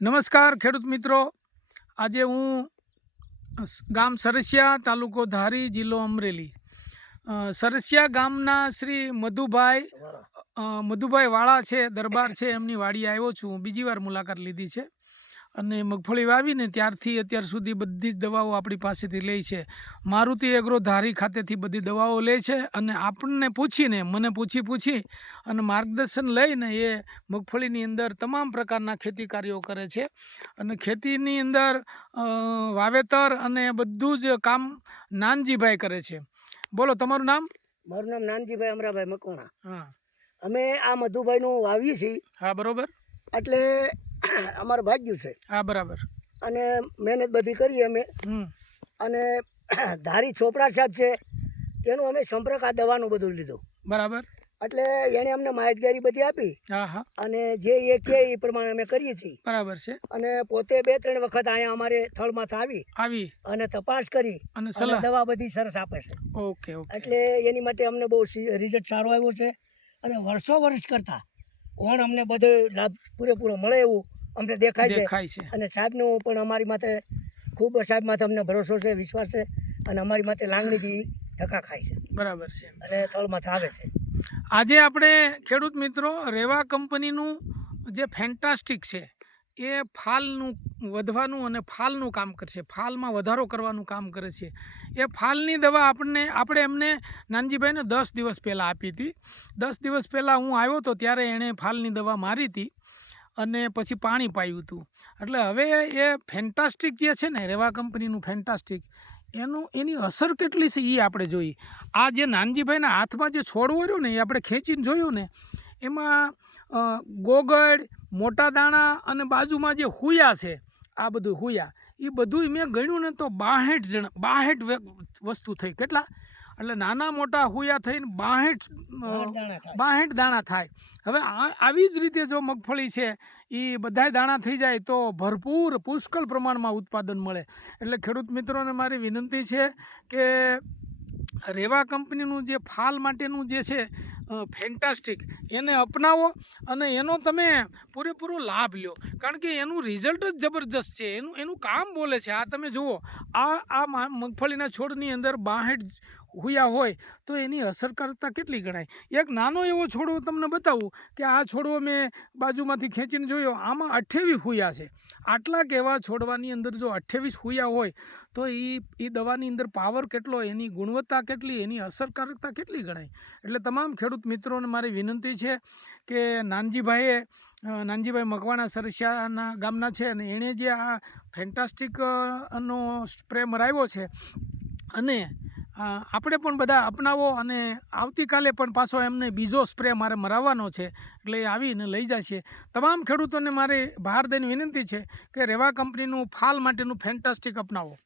નમસ્કાર ખેડૂત મિત્રો, આજે હું ગામ સરસિયા, તાલુકો ધારી, જિલ્લો અમરેલી. સરસિયા ગામના શ્રી મધુભાઈ વાળા છે, દરબાર છે, એમની વાડી આવ્યો છું. બીજી વાર મુલાકાત લીધી છે અને મગફળી વાવીને ત્યારથી અત્યાર સુધી બધી જ દવાઓ આપણી પાસેથી લે છે. મારુતિ એગ્રો ધારી ખાતેથી બધી દવાઓ લે છે અને આપણને પૂછીને, મને પૂછી અને માર્ગદર્શન લઈને એ મગફળીની અંદર તમામ પ્રકારના ખેતી કાર્યો કરે છે. અને ખેતીની અંદર વાવેતર અને બધું જ કામ નાનજીભાઈ કરે છે. બોલો, તમારું નામ? મારું નામ નાનજીભાઈ અમરાભાઈ મકવાણા. હા, અમે આ મધુભાઈનું વાવીએ છીએ. હા, બરોબર. એટલે અમારું ભાગ્યું છે. હા, બરાબર. અને મહેનત બધી કરીએ અમે. અને ધારી ચોપડા સાહેબ છે, તેનું અમે સંપર્ક આ દવાનું બધું લીધું. બરાબર. એટલે એણે અમને માહિતગારી બધી આપી. હા, હા. અને જે એ કહે એ પ્રમાણે અમે કરીએ છીએ. બરાબર છે. અને પોતે 2-3 વખત અહીંયા અમારે થળમાંથી આવી અને તપાસ કરી અને દવા બધી સરસ આપે છે. Okay, okay. એટલે એની માટે અમને બહુ રિઝલ્ટ સારો આવ્યો છે. અને વર્ષ કરતા પણ અમને બધો લાભ પૂરેપૂરો મળે એવું અમને દેખાય છે. અને સાહેબનું પણ અમારી માથે ખૂબ, સાહેબ માથે અમને ભરોસો છે, વિશ્વાસ છે. અને અમારી માથે લાગણીથી ટકા ખાય છે. બરાબર છે. અને થળમાંથી આવે છે. આજે આપણે ખેડૂત મિત્રો રેવા કંપનીનું જે ફેન્ટાસ્ટિક છે એ ફાલનું વધવાનું અને ફાલનું કામ કરશે, ફાલમાં વધારો કરવાનું કામ કરે છે. એ ફાલની દવા આપણે એમને નાનજીભાઈને 10 દિવસ પહેલાં આપી હતી. 10 દિવસ પહેલાં હું આવ્યો હતો ત્યારે એણે ફાલની દવા મારી હતી અને પછી પાણી પાયું હતું. એટલે હવે એ ફેન્ટાસ્ટિક જે છે ને, રેવા કંપનીનું ફેન્ટાસ્ટિક, એની અસર કેટલી છે એ આપણે જોઈએ. આ જે નાનજીભાઈના હાથમાં જે છોડવો રહ્યો ને, એ આપણે ખેંચીને જોયું ને, એમાં ગોગળ, મોટા દાણા અને બાજુમાં જે હુયા છે, આ બધું હુયા, એ બધું મેં ગણ્યું ને તો 62 વસ્તુ થઈ. કેટલા? એટલે નાના મોટા હુયા થઈને 62 દાણા થાય. હવે આવી જ રીતે જો મગફળી છે એ બધાય દાણા થઈ જાય તો ભરપૂર પુષ્કળ પ્રમાણમાં ઉત્પાદન મળે. એટલે ખેડૂત મિત્રોને મારી વિનંતી છે કે રેવા કંપનીનું જે ફાલ માટેનું જે છે ફેન્ટાસ્ટિક, એને અપનાવો અને એનો તમે પૂરેપૂરો લાભ લ્યો. કારણ કે એનું રિઝલ્ટ જ જબરજસ્ત છે. એનું કામ બોલે છે. આ તમે જુઓ, આ મગફળીના છોડની અંદર 62 હુયા હોય તો એની અસરકારકતા કેટલી ગણાય. એક નાનો એવો છોડવો તમને બતાવું કે આ છોડવો મેં બાજુમાંથી ખેંચીને જોયો, આમાં 28 હુયા છે. આટલા એવા છોડવાની અંદર જો 28 હુયા હોય તો એ દવાની અંદર પાવર કેટલો, એની ગુણવત્તા કેટલી, એની અસરકારકતા કેટલી ગણાય. એટલે તમામ ખેડૂત મિત્રોને મારી વિનંતી છે કે નાનજીભાઈ મકવાણા સરસિયાના ગામના છે અને એણે જે આ ફેન્ટાસ્ટિક નો સ્પ્રે મરાવ્યો છે અને આપણે પણ બધા અપનાવો. અને આવતીકાલે પણ પાછો એમને બીજો સ્પ્રે મારે મરાવવાનો છે, એટલે આવીને લઈ જશે. તમામ ખેડૂતોને મારી બહાર દઈને વિનંતી છે કે રેવા કંપનીનું ફાલ માટેનું ફેન્ટાસ્ટિક અપનાવો.